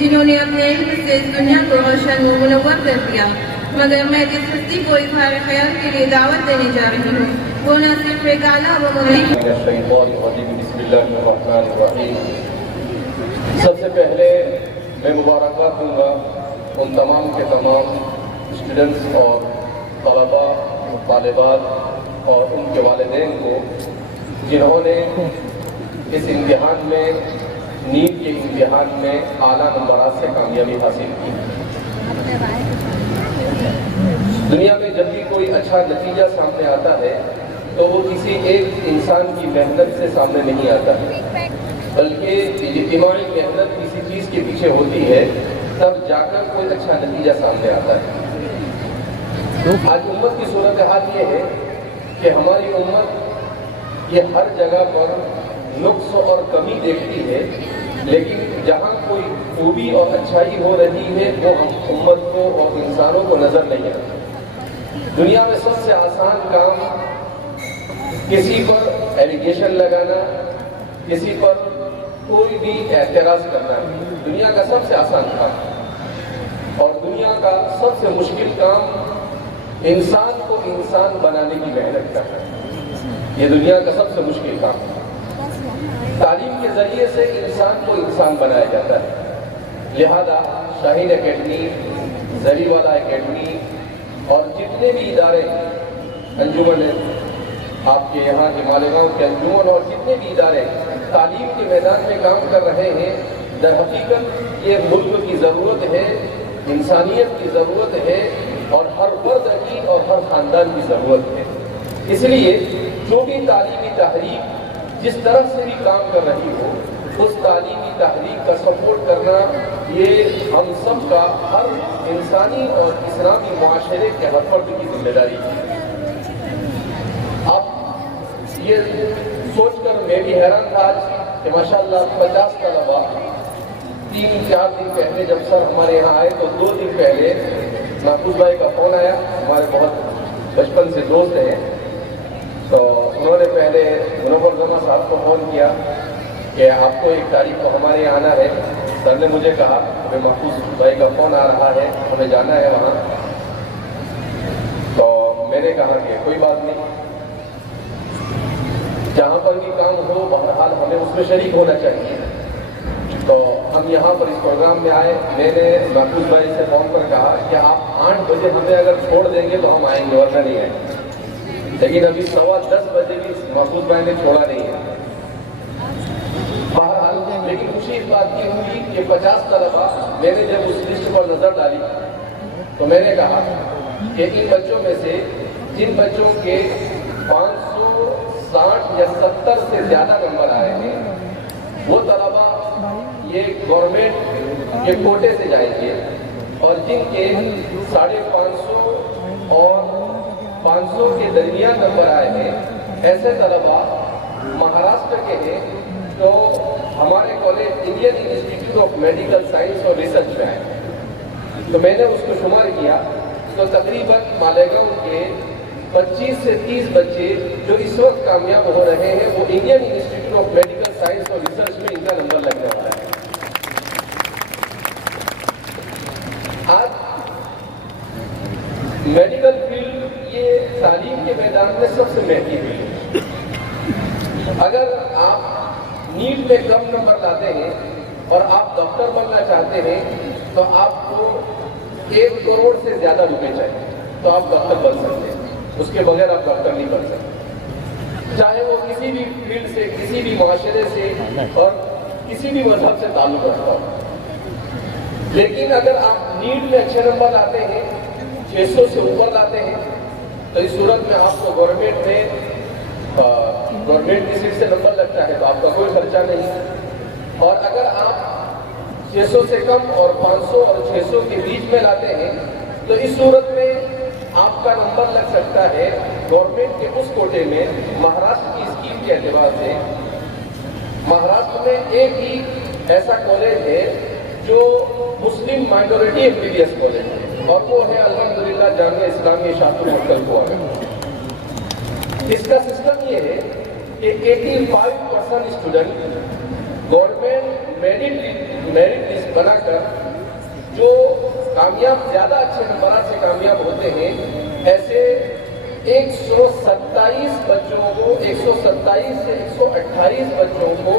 جنہوں نے اپنے علم سے اس دنیا کو روشن و منور کر دیا، مگر میں جس ہستی کو اظہار خیال کے لیے دعوت دینے جا رہی ہوں وہ نہ صرف ایک اعلیٰ و بسم اللہ الرحمن الرحیم۔ سب سے پہلے میں مبارکباد دوں گا ان تمام کے تمام اسٹوڈنٹس اور طلباء طالبات اور ان کے والدین کو جنہوں نے اس امتحان میں نیٹ کے امتحان میں اعلیٰ نمبرات سے کامیابی حاصل کی۔ دنیا میں جب بھی کوئی اچھا نتیجہ سامنے آتا ہے تو وہ کسی ایک انسان کی محنت سے سامنے نہیں آتا ہے، بلکہ اجتماعی محنت کسی چیز کے پیچھے ہوتی ہے، تب جا کر کوئی اچھا نتیجہ سامنے آتا ہے۔ آج امت کی صورتحال یہ ہے کہ ہماری امت یہ ہر جگہ پر نقص اور کمی دیکھتی ہے، لیکن جہاں کوئی خوبی اور اچھائی ہو رہی ہے وہ امت کو اور انسانوں کو نظر نہیں آتی۔ دنیا میں سب سے آسان کام کسی پر ایلیگیشن لگانا، کسی پر کوئی بھی اعتراض کرنا ہے، دنیا کا سب سے آسان کام، اور دنیا کا سب سے مشکل کام انسان کو انسان بنانے کی محنت کرنا ہے۔ یہ دنیا کا سب سے مشکل کام ہے۔ تعلیم کے ذریعے سے انسان کو انسان بنایا جاتا ہے، لہذا شاہین اکیڈمی، زری والا اکیڈمی اور جتنے بھی ادارے انجمن ہیں آپ کے یہاں کے مالیگاؤں کے انجمن اور جتنے بھی ادارے تعلیم کے میدان میں کام کر رہے ہیں، در حقیقت یہ ملک کی ضرورت ہے، انسانیت کی ضرورت ہے اور ہر فرد کی اور ہر خاندان کی ضرورت ہے۔ اس لیے جو بھی تعلیمی تحریک جس طرح سے بھی کام کر رہی ہو، اس تعلیمی تحریک کا سپورٹ کرنا یہ ہم سب کا ہر انسانی اور اسلامی معاشرے کے ہر فرد کی ذمہ داری ہے۔ اب یہ سوچ کر میں بھی حیران تھا آج کہ ماشاءاللہ 50 طلباء 3-4 دن پہلے جب سر ہمارے یہاں آئے تو 2 دن پہلے محفوظ بھائی کا فون آیا، ہمارے بہت بچپن سے دوست ہیں، تو انہوں نے پہلے منور زمان صاحب کو فون کیا کہ آپ کو 1 تاریخ کو ہمارے یہاں آنا ہے۔ سر نے مجھے کہا کہ محفوظ بھائی کا فون آ رہا ہے، ہمیں جانا ہے وہاں۔ تو میں نے کہا کہ کوئی بات نہیں، جہاں پر بھی کام ہو بہرحال ہمیں اس میں شریک ہونا چاہیے۔ تو ہم یہاں پر اس پروگرام میں آئے، میں نے محفوظ بھائی سے فون پر کہا کہ آپ 8 بجے ہمیں اگر چھوڑ دیں گے تو ہم آئیں گے، ورنہ نہیں آئیں گے۔ لیکن ابھی 10:15 بجے بھی محفوظ بھائی نے چھوڑا نہیں ہے۔ بہرحال لیکن خوشی اس بات کی ہوئی کہ 50 طلباء، میں نے جب اس لسٹ پر نظر ڈالی تو میں نے کہا کہ ان بچوں میں سے جن بچوں کے 560 یا 70 سے زیادہ نمبر آئے ہیں وہ طلباء یہ گورنمنٹ کے کوٹے سے جائیں گے، اور جن کے 550 اور 500 کے درمیان نمبر آئے ہیں ایسے طلباء مہاراشٹر کے ہیں تو ہمارے college Indian institute of medical science اور ریسرچ میں آئے۔ تو میں نے اس کو شمار کیا تو تقریباً مالیگاؤں کے 25 سے 30 بچے جو اس وقت کامیاب ہو رہے ہیں وہ Indian institute of medical science اور ریسرچ میں ان کا نمبر لگنے والا ہے۔ آج میڈیکل فیلڈ یہ تعلیم کے میدان میں سب سے مہنگی فیلڈ ہے۔ اگر آپ نیٹ میں کم نمبر لاتے ہیں اور آپ ڈاکٹر بننا چاہتے ہیں تو آپ کو 1 کروڑ سے زیادہ روپے چاہیے تو آپ ڈاکٹر بن سکتے ہیں، اس کے بغیر آپ ڈاکٹر نہیں بن سکتے، چاہے وہ کسی بھی فیلڈ سے، کسی بھی معاشرے سے اور کسی بھی مذہب سے تعلق رکھتا ہو۔ لیکن اگر آپ نیٹ میں اچھے نمبر لاتے ہیں، 600 سے اوپر لاتے ہیں، تو اس صورت میں آپ کو گورنمنٹ میں گورنمنٹ کی سیٹ سے نمبر لگتا ہے تو آپ کا کوئی خرچہ نہیں۔ اور اگر آپ 600 سے کم اور 500 اور 600 کے بیچ میں لاتے ہیں تو اس صورت میں آپ کا نمبر لگ سکتا ہے گورنمنٹ کے اس کوٹے میں۔ مہاراشٹر کی اسکیم کے اعتبار سے مہاراشٹر میں ایک ہی ایسا کالج ہے جو مسلم مائنورٹی MBBS کالج ہے، اور وہ ہے الحمدللہ جامعہ اسلامیہ شاہپور مختلف۔ اس کا سسٹم یہ ہے کہ 85% اسٹوڈنٹ گورنمنٹ میرٹ لسٹ بنا کر جو کامیاب زیادہ اچھے نمبرات سے کامیاب ہوتے ہیں ایسے 127 بچوں کو 127 سے 128 بچوں کو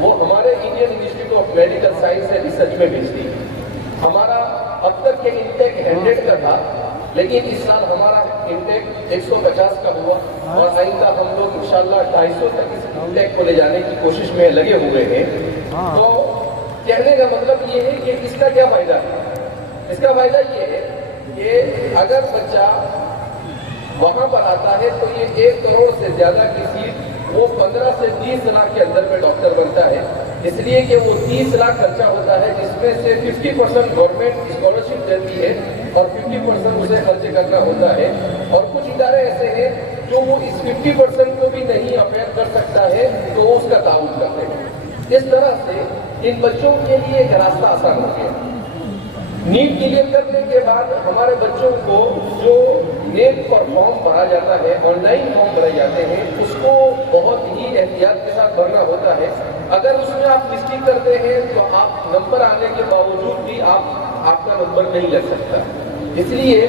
وہ ہمارے Indian institute of medical science and research میں بھیج دی. ہمارا اب تک کے انٹیک 100 کا تھا لیکن اس سال ہمارا انٹیک 150 کا ہوا اور آئندہ ہم لوگ انشاءاللہ 250 تک اس انٹیک کو لے جانے کی کوشش میں لگے ہوئے ہیں. تو کہنے کا مطلب یہ ہے کہ اس کا کیا فائدہ ہے؟ اس کا فائدہ یہ ہے کہ اگر بچہ وہاں پر آتا ہے تو یہ 1 کروڑ سے زیادہ کی سیٹ وہ 15 سے 20 لاکھ کے اندر میں ڈاکٹر بنتا ہے. اس لیے کہ وہ 30 لاکھ خرچہ ہوتا ہے جس میں سے 50% گورنمنٹ اسکالرشپ دیتی ہے اور 50% اسے خرچ کرنا ہوتا ہے. اور کچھ ادارے ایسے ہیں جو وہ اس 50% کو بھی نہیں افیئر کر سکتا ہے تو وہ اس کا تعاون کرتے ہیں. اس طرح سے ان بچوں کے لیے ایک راستہ آسان ہو گیا. نیٹ کلیئر کرنے کے بعد ہمارے بچوں کو جو نیٹ پر فارم بھرا جاتا ہے آن لائن فارم بھرے جاتے ہیں اس کو بہت ہی احتیاط کے ساتھ بھرنا ہوتا ہے. اگر اس میں آپ مسٹیک کرتے ہیں تو آپ نمبر آنے کے باوجود بھی آپ کا نمبر نہیں لگ سکتا. اس لیے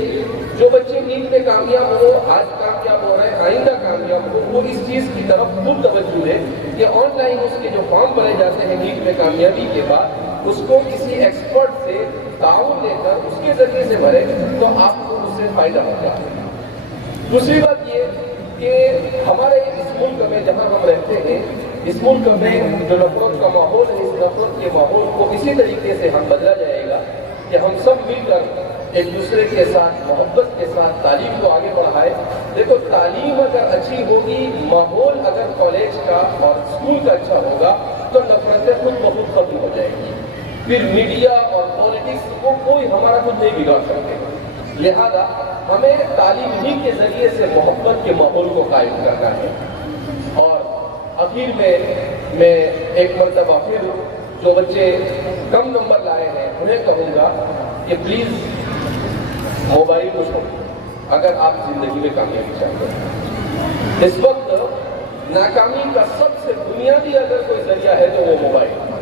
جو بچے نیٹ میں کامیاب ہو آج کامیاب ہو رہے ہیں آئندہ کامیاب ہو وہ اس چیز کی طرف خوب توجہ ہے کہ آن لائن اس کے جو فارم بھرے جاتے ہیں نیٹ میں کامیابی کے بعد اس کو کسی ایکسپرٹ سے تعاون لے کر اس کے ذریعے سے بھرے تو آپ کو اس سے فائدہ ہوگا. دوسری بات یہ کہ ہمارے اس ملک میں جہاں ہم رہتے ہیں اس ملک میں جو نفرت کا ماحول ہے اس نفرت کے ماحول کو اسی طریقے سے ہم بدلا جائے گا کہ ہم سب مل کر ایک دوسرے کے ساتھ محبت کے ساتھ تعلیم کو آگے بڑھائے. دیکھو تعلیم اگر اچھی ہوگی ماحول اگر کالج کا اور اسکول کا اچھا ہوگا تو نفرتیں خود بخود ختم ہو جائیں گی. پھر میڈیا اور پالیٹکس کو کوئی ہمارا کچھ نہیں بگاڑ سکتے. لہذا ہمیں تعلیم ہی کے ذریعے سے محبت کے ماحول کو قائم کرنا ہے. اور آخر میں ایک مرتبہ پھر جو بچے کم نمبر لائے ہیں انہیں کہوں گا کہ پلیز موبائل کو چھوڑیں اگر آپ زندگی میں کامیابی چاہتے ہیں. اس وقت ناکامی کا سب سے بنیادی اگر کوئی ذریعہ ہے تو وہ موبائل.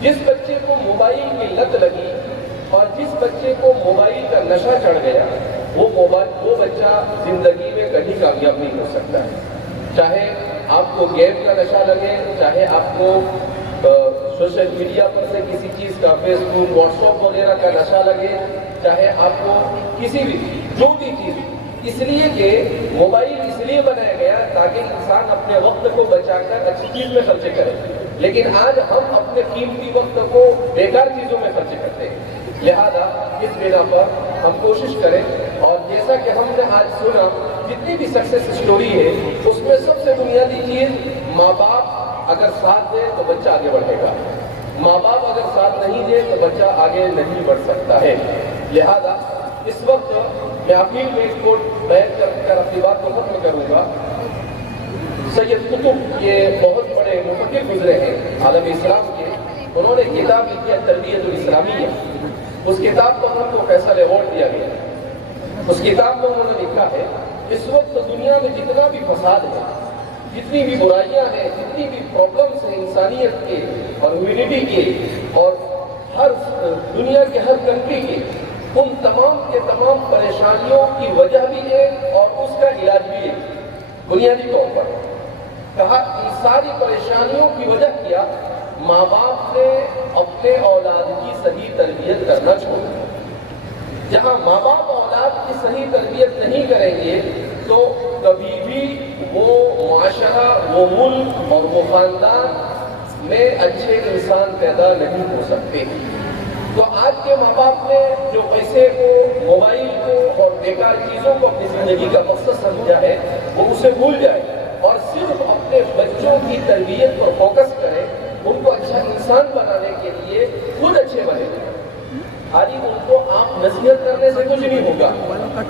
جس بچے کو موبائل کی لت لگی اور جس بچے کو موبائل کا نشہ چڑھ گیا وہ بچہ زندگی میں کبھی کامیاب نہیں ہو سکتا ہے. چاہے آپ کو گیم کا نشہ لگے چاہے آپ کو سوشل میڈیا پر سے کسی چیز کا فیس بک واٹس ایپ وغیرہ کا نشہ لگے چاہے آپ کو کسی بھی جو بھی چیز. اس لیے کہ موبائل اس لیے بنایا گیا تاکہ انسان اپنے وقت کو بچا کر اچھی چیز میں خرچ کرے. لیکن آج ہم اپنے قیمتی وقت کو بیکار چیزوں میں خرچ کرتے ہیں. لہذا اس بنا پر ہم کوشش کریں اور جیسا کہ ہم نے آج سنا جتنی بھی سکسیس اسٹوری ہے اس میں سب سے بنیادی چیز ماں باپ اگر ساتھ دے تو بچہ آگے بڑھے گا. ماں باپ اگر ساتھ نہیں دے تو بچہ آگے نہیں بڑھ سکتا ہے. لہذا اس وقت میں آخر میں ایک کوٹ بیان کر اپنی بات کو ختم کروں گا. سید قطب یہ بہت بڑے مفکر گزرے ہیں عالم اسلام کے. انہوں نے کتاب لکھی ہے تربیت الاسلامیہ. اس کتاب کو ہم کو فیصل ایوارڈ دیا گیا. اس کتاب میں انہوں نے لکھا ہے اس وقت دنیا میں جتنا بھی فساد ہے جتنی بھی برائیاں ہیں جتنی بھی پرابلمس ہیں انسانیت کے اور ہیومینٹی کے اور ہر دنیا کے ہر کنٹری کے ان تمام کے تمام پریشانیوں کی وجہ بھی ہے اور اس کا علاج بھی ہے. بنیادی طور پر کہا ان ساری پریشانیوں کی وجہ کیا ماں باپ نے اپنے اولاد کی صحیح تربیت کرنا چھوڑا. جہاں ماں باپ اولاد کی صحیح تربیت نہیں کریں گے تو کبھی بھی وہ معاشرہ وہ ملک اور وہ خاندان میں اچھے انسان پیدا نہیں ہو سکتے. تو آج کے ماں باپ نے جو پیسے کو موبائل کو اور بیکار چیزوں کو اپنی زندگی کا مقصد سمجھا ہے وہ اسے بھول جائے اور صرف اپنے بچوں کی تربیت پر فوکس کرے. ان کو اچھا انسان بنانے کے لیے خود اچھے بنے. خالی ان کو آپ نصیحت کرنے سے کچھ نہیں ہوگا.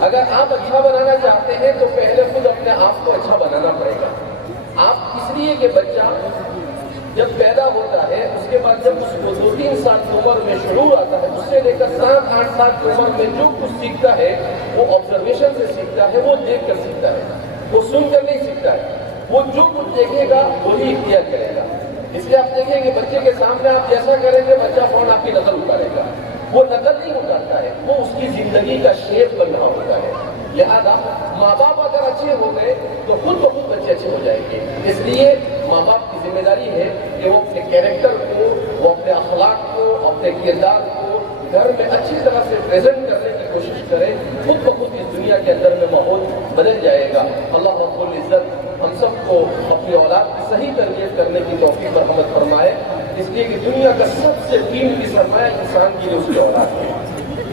اگر آپ اچھا بنانا چاہتے ہیں تو پہلے خود اپنے آپ کو اچھا بنانا پڑے گا. آپ اس لیے کہ بچہ جب پیدا ہوتا ہے اس کے بعد جب اس کو 2-3 سال کی عمر میں شروع آتا ہے اس سے لے کر 7-8 سال کی عمر میں جو کچھ سیکھتا ہے وہ آبزرویشن سے سیکھتا ہے. وہ دیکھ کر سیکھتا ہے. وہ سن کر نہیں سیکھتا ہے. وہ جو کچھ دیکھے گا وہی اختیار کرے گا. اس لیے آپ دیکھیں کہ بچے کے سامنے آپ جیسا کریں گے بچہ فوراً آپ کی نقل اتارے گا. وہ نقل نہیں اتارتا ہے، وہ اس کی زندگی کا شیپ بن رہا ہوتا ہے. لہذا ماں باپ اگر اچھے ہو گئے تو خود بخود بچے اچھے ہو جائیں گے. اس لیے ماں باپ کی ذمہ داری ہے کہ وہ اپنے کیریکٹر کو، وہ اپنے اخلاق کو، اپنے کردار کو گھر میں اچھی طرح سے پریزنٹ کرنے کی کوشش کریں. خود بخود اس دنیا کے اندر میں ماحول بدل جائے گا. اللہ رب العزت ہم سب کو اپنی اولاد کی صحیح تربیت کرنے کی توفیق مرحمت فرمائے. اس لیے کہ دنیا کا سب سے قیمتی سرمایہ انسان کی اس کی اولاد ہے.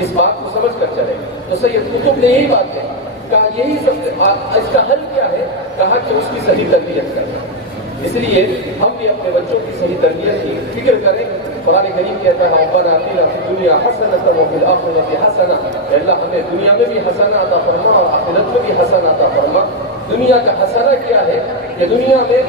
اس بات کو سمجھ کر چلے. تو سید قطب نے یہی بات کہی، کہا یہی سب اس کا حل کیا ہے؟ کہا کہ اس کی صحیح تربیت کرنا. اس لیے ہم بھی اپنے بچوں کی صحیح تربیت کی فکر کریں. قرآن کریم کہتا ہے ربنا آتنا فی الدنیا حسنۃ وفی الآخرۃ حسنہ، اللہ ہمیں دنیا میں بھی حسنہ عطا فرما اور آخرت میں بھی حسنہ عطا فرما. دنیا کا حسنہ کیا ہے؟ کہ دنیا میں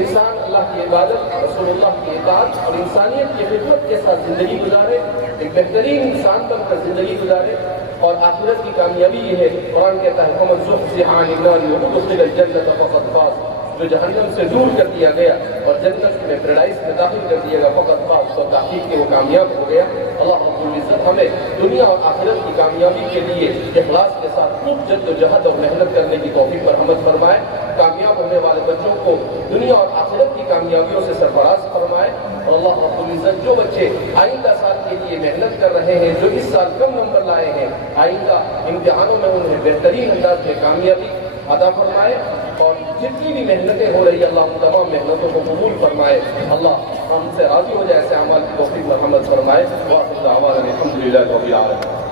انسان اللہ کی عبادت، رسول اللہ کی اطاعت اور انسانیت کی خدمت کے ساتھ زندگی گزارے، ایک بہترین انسان بن کر زندگی گزارے. اور آخرت کی کامیابی یہ ہے، قرآن کہتا ہے فمن زحزح عن النار وادخل الجنة فقد فاز، جو جہنم سے دور کر دیا گیا اور جنت میں پیراڈائز میں داخل کر دیا گیا فقط فاز، تو تحقیق کہ وہ کامیاب ہو گیا. اللہ رب العزت ہمیں دنیا اور آخرت کی کامیابی کے لیے اخلاص کے ساتھ خوب جد و جہد اور محنت کرنے کی توفیق مرحمت فرمائے. کامیاب ہونے والے بچوں کو دنیا اور آخرت کی کامیابیوں سے سرفراز فرمائے. اور اللہ رب العزت جو بچے آئندہ سال کے لیے محنت کر رہے ہیں، جو اس سال کم نمبر لائے ہیں، آئندہ امتحانوں میں انہیں بہترین انداز میں کامیابی عطا فرمائے. اور جتنی بھی محنتیں ہو رہی ہیں اللہ ان تمام محنتوں کو قبول فرمائے. اللہ ہم سے راضی ہو جائے، ایسے اعمال کی توفیق مرحمت فرمائے. وآخر دعوانا الحمد للہ رب العالمین.